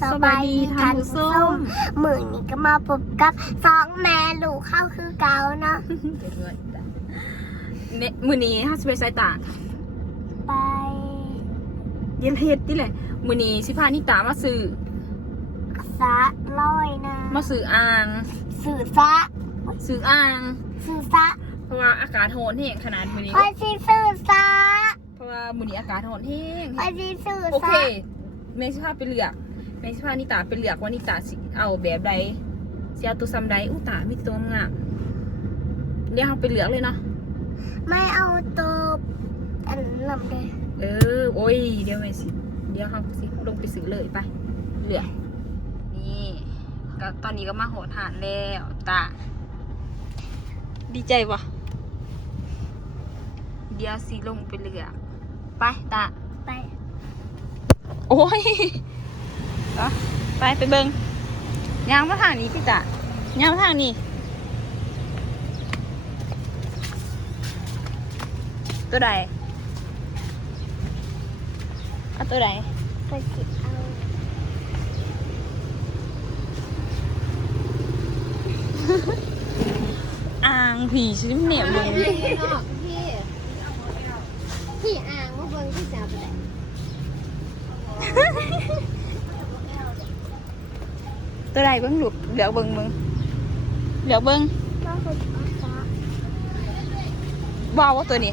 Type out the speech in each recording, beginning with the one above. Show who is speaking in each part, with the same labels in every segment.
Speaker 1: สบายดีท่านผู้ชม
Speaker 2: มือนี้ก็มาพบกับสองแม่ลูกเข้าคือเก่าเนาะ
Speaker 1: เนี่ยมือนี้ถ้าสเปซไซตา
Speaker 2: ไป
Speaker 1: เย็นเฮ็ดนี่แหละมือนี้สิพานิตามาซื้อ
Speaker 2: สะร้อยนะ
Speaker 1: มาซื้ออ่าง
Speaker 2: สื่อสะ
Speaker 1: ซื้ออ่าง
Speaker 2: สื่อสะ
Speaker 1: เพราะว่าอากาศโหดแห้งขนาดมือนี้
Speaker 2: คอยสิสื่อสะ
Speaker 1: เพราะว่ามือนี้อากาศโหดแห้ง
Speaker 2: คอยสิสื่อ
Speaker 1: โอเค
Speaker 2: สะ
Speaker 1: แม่สิพาไปเลือก แม่สิพานิตาไปเลือกว่านิตาสิเอาแบบใดสิเอาตัวซ้ำใดอู้ตามีตัวงามเดี๋ยวเราไปเลือกเลยเนาะ
Speaker 2: ไม่เอาตัวอันลำเลย
Speaker 1: เออโอ้ยเดี๋ยวแม่สิ เดี๋ยวเขาสิลงไปซื้อเลยไปเหลือนี่ก็ตอนนี้ก็มาโหดหานแล้วตาดีใจปะเดี๋ยวสิลงไปเลือกไปตา
Speaker 2: ไป
Speaker 1: โอ้ย เอาไปไปเบิงยางมาทางนี้พี่ตายางมาทางนี้ ตัวใดเอาตัวใด
Speaker 2: ไปสิเอา
Speaker 1: อ่างผีชิ้นเหนียวลง
Speaker 3: พี่พี่พี่อ่างว่าเบิ่งที่จะไปไหน
Speaker 1: ตัวใดเบิ้งลูกเหลือเบิ้งเบิ้งเหลือเบิ้ง
Speaker 2: ก็คือเอาสะ
Speaker 1: ว้าวว่าตัวนี้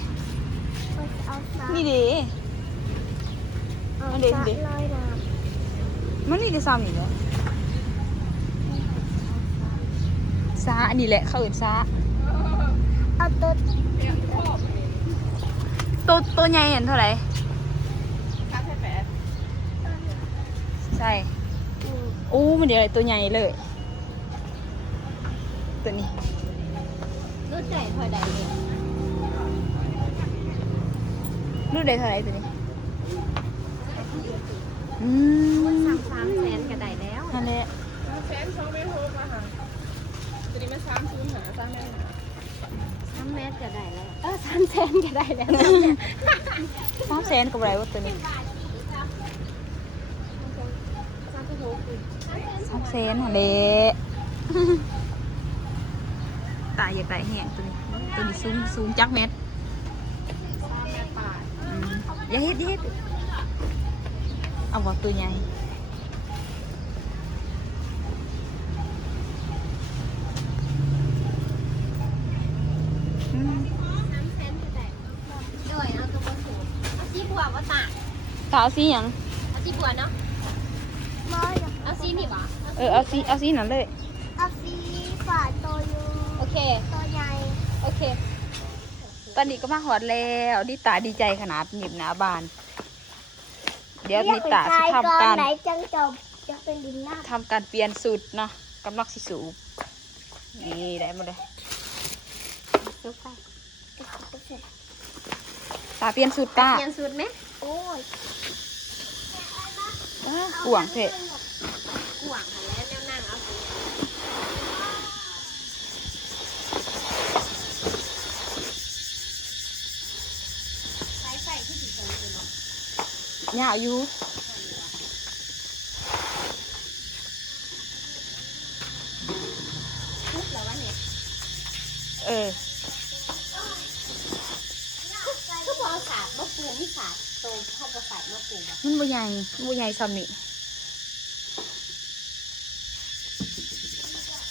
Speaker 2: คอยเอาสะ
Speaker 1: นี่ดิ
Speaker 2: เอา
Speaker 1: อันเด็ด
Speaker 2: สะ
Speaker 1: เด็ด
Speaker 2: ร้อยนะ
Speaker 1: มันนี่ได้ซ้ำอีกเหรอซาอันนี้แหละเขาเอื่นซา
Speaker 2: เอาตัว
Speaker 1: ตัวตัวใหญ่เห็นเท่าไหร่ใช่
Speaker 2: อืม
Speaker 1: โอ้มันเดี๋ยวอะไรตัวใหญ่เลย ตัวนี้
Speaker 3: รู้ใจพอใดเนี่ย
Speaker 1: รูดได้เท่าไหร่ตัวนี้อืม
Speaker 3: สามสามแสนก็ได้แล้ว
Speaker 1: นั่นแหละ
Speaker 3: สามเมตรก็ได้แล้ว เออสามแสนก็ได้แล้ว
Speaker 1: สามแสนกับอะไรวะตัวนี้
Speaker 3: สามสิบหก คือ
Speaker 1: สามแสนนั่นแหละตายอยากได้แห้งตัวนี้ตัวนี้สูงสูงจักเม็ด
Speaker 3: สามเมตรบาท
Speaker 1: อืมอย่าเฮ็ดอย่าเฮ็ดเอาบ่ตัวใหญ่อืม
Speaker 3: สามแสนก็ได้ด้วยเอาตัวบนสูงเอาสีบัวว่าตา
Speaker 1: ขาวสีหยัง
Speaker 3: เอาสีบัวเนาะ
Speaker 2: ร้ อยนะ
Speaker 3: เอาสีนี่บ่
Speaker 1: เออเอาสีเอาสีนั้นเลย
Speaker 2: เอาสีฝาตัวอยู่
Speaker 3: โอเค
Speaker 2: ตัวใหญ่
Speaker 3: โอเค
Speaker 1: ตอนนี้ก็มาหอดแล้วดิตาดีใจขนาดหนิบหนาบาน เดี๋ยวนิตาสิทำการ
Speaker 2: ไหนจังจบจะเป็นดินหน้า
Speaker 1: ทำการเปลี่ยนสูตรเนาะกำลังสิสูบนี่ได้หมดเลย
Speaker 2: ซุปไป
Speaker 1: ตาเปลี่ยนสูตรตา
Speaker 3: เปลี่ยนสูตรไหม
Speaker 2: โอ้ย
Speaker 1: อ้าวห่วงเถอะ
Speaker 3: กว่างหันแล้วแนวนั่งเอาสีสายไฟที่ติดกันคือเนาะ
Speaker 1: ยาวอยู่
Speaker 3: ทุบแล้ววะเนี่ย
Speaker 1: เออ
Speaker 3: ก็พอเอาสาดมะปูมีสาดโตเข้าไปใส่มะปูแบบ
Speaker 1: มันบ่ใหญ่มันบ่ใหญ่ซ้ำนี่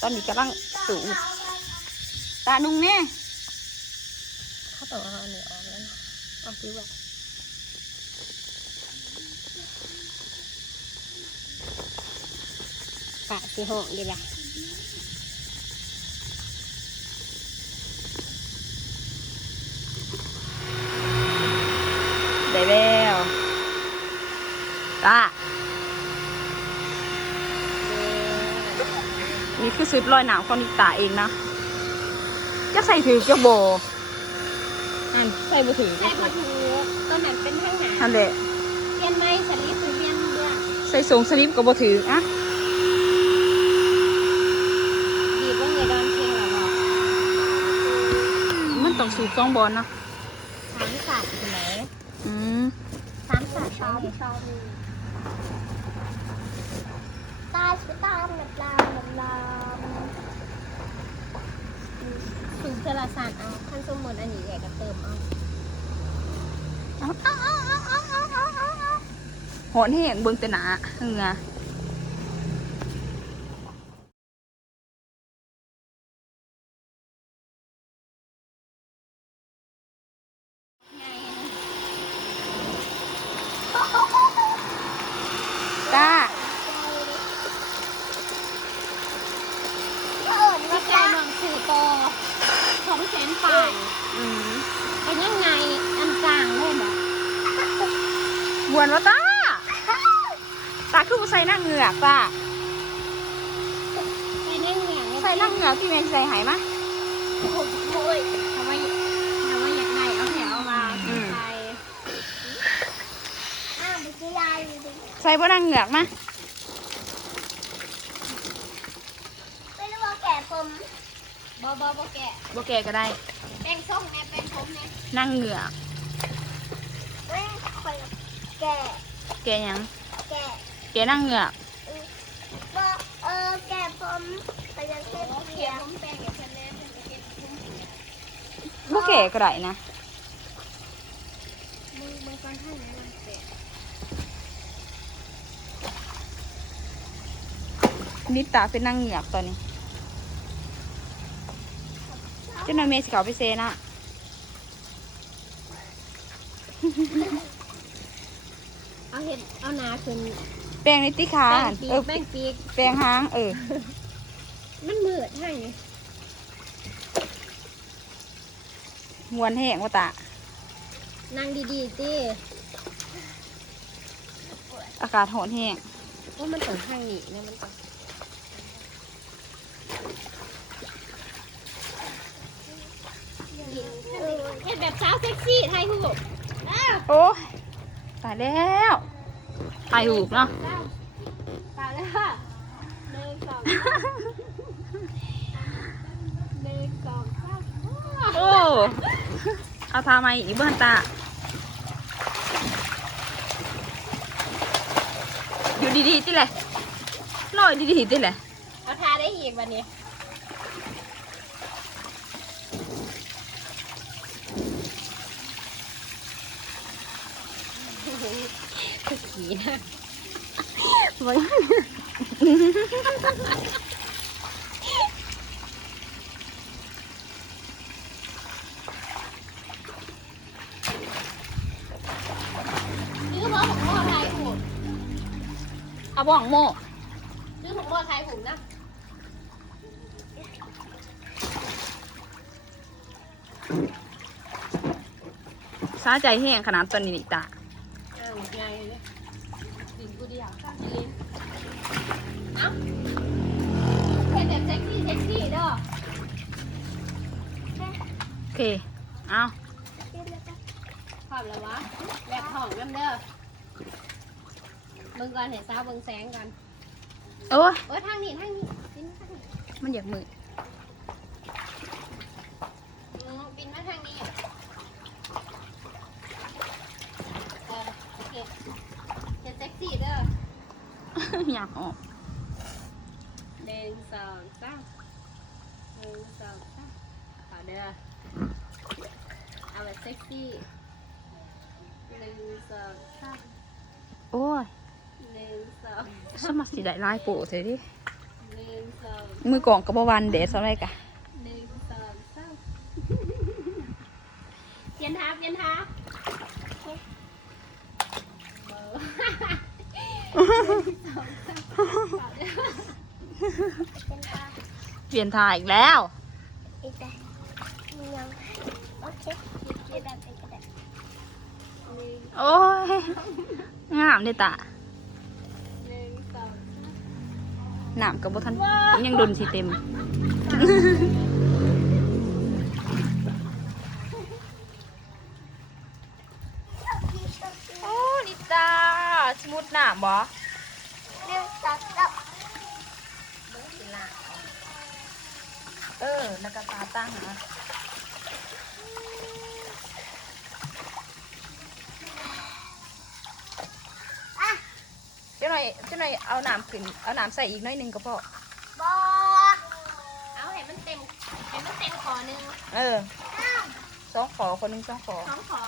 Speaker 1: ตอนนี้กำลังสูบตานุ่งแน่
Speaker 3: เขาต้องเอาเนื้อออกแล้วนะเอาซื้อแบบปะสีห้องดีละ
Speaker 1: ได้แล้วตา นี่คือสุดรอยหนาวของนิตาเองนะจะใส่ถือจะโบนั่นใส่บ่ถือ
Speaker 3: ใส่ปลาทูต้นนั้นเป็นข้างหน้า
Speaker 1: นั่นแหละ
Speaker 3: เปลี่ยนไม้สลิปหรือเปลี่ยนเรื่อง
Speaker 1: ใส่สูงสลิปก็บ่ถืออะ
Speaker 3: ดีว่าเงยดอนเพียงหรอบอก
Speaker 1: มันต้องสูบสองบอลเนาะ
Speaker 3: สามศาสตร์เป็นไหน
Speaker 1: อืม
Speaker 3: สามศาสตร์
Speaker 2: ซ้อมซ้อม
Speaker 3: สีตามแบลามแลาถึงเทลสารเอา
Speaker 1: ขั้นสมมติอันนี้ใหญ่ก็เติมเอาเอาเอเหอนเบิ่งแต่หนาเหงือ
Speaker 3: ม
Speaker 1: วนวะตาตาคือบ่ใส่หน้าเหงือกตา
Speaker 3: เป็นยังไง
Speaker 1: ใส่หน้าเหงือกที่แม่นใส่หายมะ
Speaker 2: โอ้ย
Speaker 3: ทำไมทำไมอยากได้เอาแถวมา
Speaker 1: อืม
Speaker 3: ใส่
Speaker 2: อ้าวไปซื้อยาอยู่ดิ
Speaker 1: ใส่บ่หน้าเหงือกมะ
Speaker 2: ไม่รู้ว่าแก่ผม
Speaker 3: บอบอบอแกะ
Speaker 1: บ่แก่ก็ได้
Speaker 3: แป้งส้มแน่แป้งส้มแน่
Speaker 1: หน้าเหงือก
Speaker 2: ไม่ค่อย แก่
Speaker 1: แก่หยัง
Speaker 2: แก่
Speaker 1: แก่หน้าเหงือก
Speaker 2: ว่าเออแก่ผมไปยังเทศ
Speaker 3: โอเค
Speaker 2: เพียง
Speaker 3: ผมแป้งอย่างเช่นแน่เป็นเก็บคุ้ม
Speaker 1: บ่แก่ก็ได้นะ
Speaker 3: มึงมึงก่อนให้แนะนำแกะ
Speaker 1: นิดตาเป็นหน้าเหงือกตอนนี้เจ้าหน้าเมสิเขาไปเซนะ
Speaker 3: เอาเห็ดเอาหนาขึ้น
Speaker 1: แปรงในติขา
Speaker 3: แป้
Speaker 1: หั่
Speaker 3: ง
Speaker 1: น
Speaker 3: ปี
Speaker 1: เอกอ
Speaker 3: แป้งปีก
Speaker 1: แปรงหางเออ
Speaker 3: มันมืดให้
Speaker 1: มวนแห้งว่าตา
Speaker 3: นั่งดีๆสิ
Speaker 1: อากาศร้อนแห้ง
Speaker 3: ว่ามันต้องข้างนี้นะมันต้องเห็ดแบบสาวเซ็กซี่ไทยหูกอ้าว
Speaker 1: โอ้ยตายแล้ว ถ่ายหูกเนาะ
Speaker 3: ตายแล้วค่ะหนึ่งสองสามหนึ่งสองสาม
Speaker 1: โอ้เอาทามาอีกเบิ้ลตา อยู่ดีๆติแหละลอยดีๆติแหละ
Speaker 3: เอาทาได้อีกวันนี้ คือขี่นะซื้อหม้อของหม้อไทยหูก
Speaker 1: เอาบ้องโม่
Speaker 3: ซื้อของหม้อไทยหูกนะ
Speaker 1: ซาใจแห้งขนาดตอนนี้นี่ตา
Speaker 3: เค
Speaker 1: เอา
Speaker 3: พร้อมแล้ววะแบบท้องน้ำเด้อเบิ่งก่อนเห็นซาเบิ่งแสงกัน
Speaker 1: โอ้ย
Speaker 3: โอ้ยทางนี้ทางนี้บินมาทางนี้
Speaker 1: มันอยากมือ
Speaker 3: อืมบินมาทางนี้เออโอเคจะเซ็กซี่เด้อ
Speaker 1: อยากออก
Speaker 3: หนึ่งสองสามหนึ่งสองสามขอเด้อ เอาแบบเซ็กซี่หนึ่งสองสาม
Speaker 1: โอ้ย
Speaker 3: หนึ่งสอง
Speaker 1: สมัครสิได้ลายโปะเสียดิ
Speaker 3: หนึ่งสอง
Speaker 1: มือกล่องกับบวันเดสอะไรกะ
Speaker 3: หนึ่งสองสามเปลี่ยนท้าเปลี่ยนท้าเบอร์สองสามขอเด้อ
Speaker 2: เป็นตา
Speaker 1: เปลี่ยนทายอีกแล้ว
Speaker 2: อีกแต่ยังโอเค เป็นแบบเป็นแบบ
Speaker 3: หนึ่ง
Speaker 1: โอ้ย งามเด้ตา
Speaker 3: หนึ่งสอง
Speaker 1: หนามกับบทันยังดนสีเต็ม โอ้นิตาสมุดหนามบ่
Speaker 2: เรื่องตัดตับ
Speaker 1: เออ แล้วก็ตาตั้งนะ
Speaker 2: อะ
Speaker 1: จ้าหน่อยเจ้าหน่อยเอาหนามขึ้นเอาหนามใส่อีกหน้อยหนึงก็พอ
Speaker 2: บอ
Speaker 3: เอาให้มันเต็มให้มันเต็ม
Speaker 1: เป็นขอหนึ่ง
Speaker 4: เออสองขอคนหนึงสองขอ
Speaker 1: สองขอ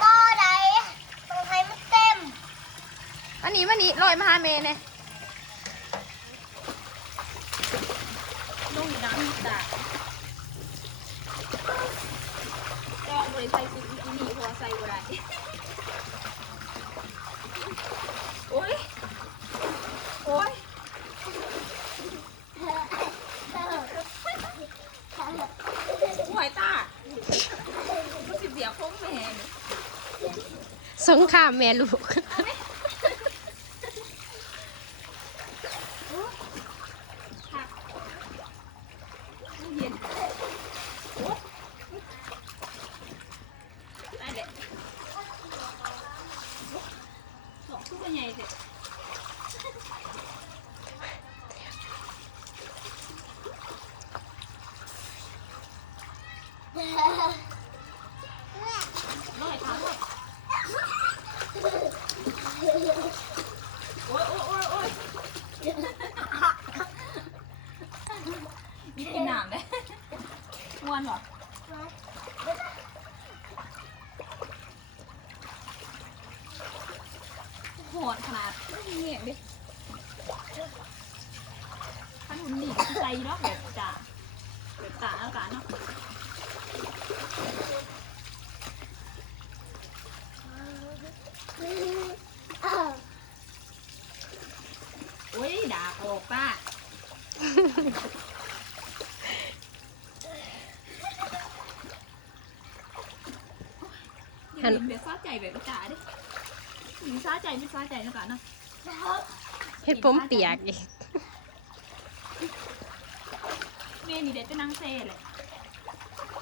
Speaker 2: ก็ได้ตรงไหนมันเต็ม
Speaker 4: อันนี้วันนี้ลอยมาหาเมย์เนี่ย
Speaker 1: ลงอยู่น้ำมีตาก็บริใส่สุดอีนี่เพราะว่าใส่บ่ได้โอ้ย โอ้ย หวยตาผู้สิเสียคงแม่นี่
Speaker 3: สงครามแม่ลูก
Speaker 1: ค่ะเย็นโอ้ได้เด็ดสองคู่เป็นไงเด็ดร้อยขาร้อยโอ้ยโอ้ยโอ้ยโอ้ยมีกินน้ำได้ ม่วนเหรอโหดขนาดไม่เหงียงดิถ้าหนุนหนีใจเนาะแบบจ่าแบบจ่าแล้วกันเนาะโอ้ยด่าออกป้า อย่าลืมเดี๋ยวซาใจแบบจ่าดิหนีซาใจไม่ซาใจแล้วกันเนาะ
Speaker 3: เฮ็ดผมเปียกอีก
Speaker 1: เมนี่เด็ดจะนั่งเซ่เลย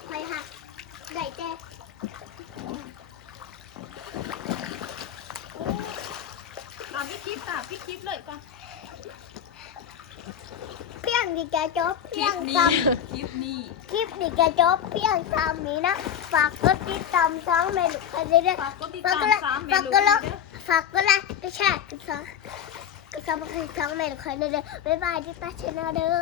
Speaker 2: ไปหักได้เจ๊
Speaker 1: ตามพี่คลิปตามพี่คลิปเลยก่อน
Speaker 2: งดีแกจบเพียง
Speaker 1: นี้
Speaker 2: ซ้
Speaker 1: คลิปนี้ำ
Speaker 2: คลิปดีแกจบเพียงซ้ำนี้นะ ฝากกดติดตามช่องเมนูกันด้วย
Speaker 1: ฝากกดติดตาม
Speaker 2: ก็ละ
Speaker 1: สามเม
Speaker 2: ฝาก
Speaker 1: นู
Speaker 2: ก็ละ
Speaker 1: เด้อ
Speaker 2: ฝากก็ละก็แชร์กันซะก็ซะมาคือช่องเมนูกันเด้ด้วยบ๊ายบายที่ตาชนะเด้อ